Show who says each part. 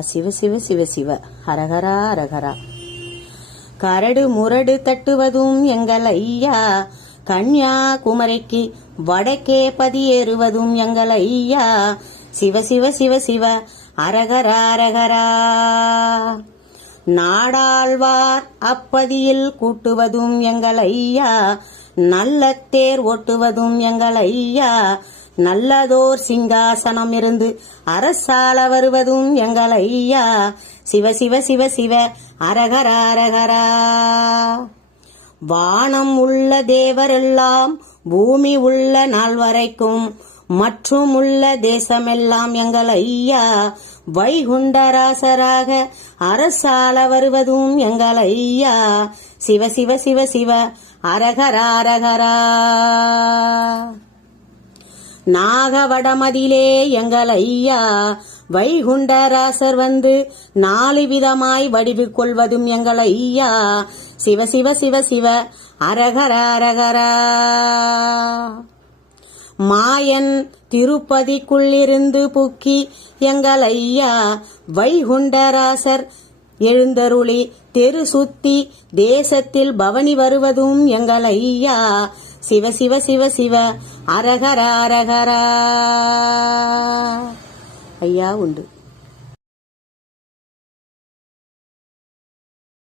Speaker 1: சிவ சிவ சிவ சிவ. ஹரஹரா ஹரஹரா கரடு முரடு தட்டுவதும் எங்கள் ஐயா. கன்யாகுமரிக்கு வடக்கே பதியேறுவதும் எங்கள் ஐயா. சிவ சிவ சிவ சிவ. அரகரா அரகரா நாடாழ்வார் அப்பதியில் கூட்டுவதும் எங்கள் ஐயா. நல்ல தேர் ஓட்டுவதும் எங்கள் ஐயா. நல்லதோர் சிங்காசனம் இருந்து அரசால வருவதும் எங்கள் ஐயா சிவ சிவ சிவ சிவ அரகரா அரகரா. வானம் உள்ள தேவரெல்லாம் பூமி உள்ள நாள் வரைக்கும் மற்றும் உள்ள தேசமெல்லாம் எங்கள் ஐயா வைகுண்டராசராக அரசால வருவதும் எங்கள் ஐயா சிவ சிவ சிவ சிவ அரகரா அரகரா. நாகவடமதிலே எங்கள் ஐயா வைகுண்டராசர் வந்து நாலு விதமாய் வடிவு கொள்வதும் எங்கள் ஐயா சிவ சிவ சிவ சிவ அரகர அரகரா. மாயன் திருப்பதிக்குள்ளிருந்து புக்கி எங்கள் ஐயா வைகுண்டராசர் எழுந்தருளி தெரு சுத்தி தேசத்தில் பவனி வருவதும் எங்கள் ஐயா சிவ சிவ சிவ சிவ அரகர அரகரா ஐயா உண்டு.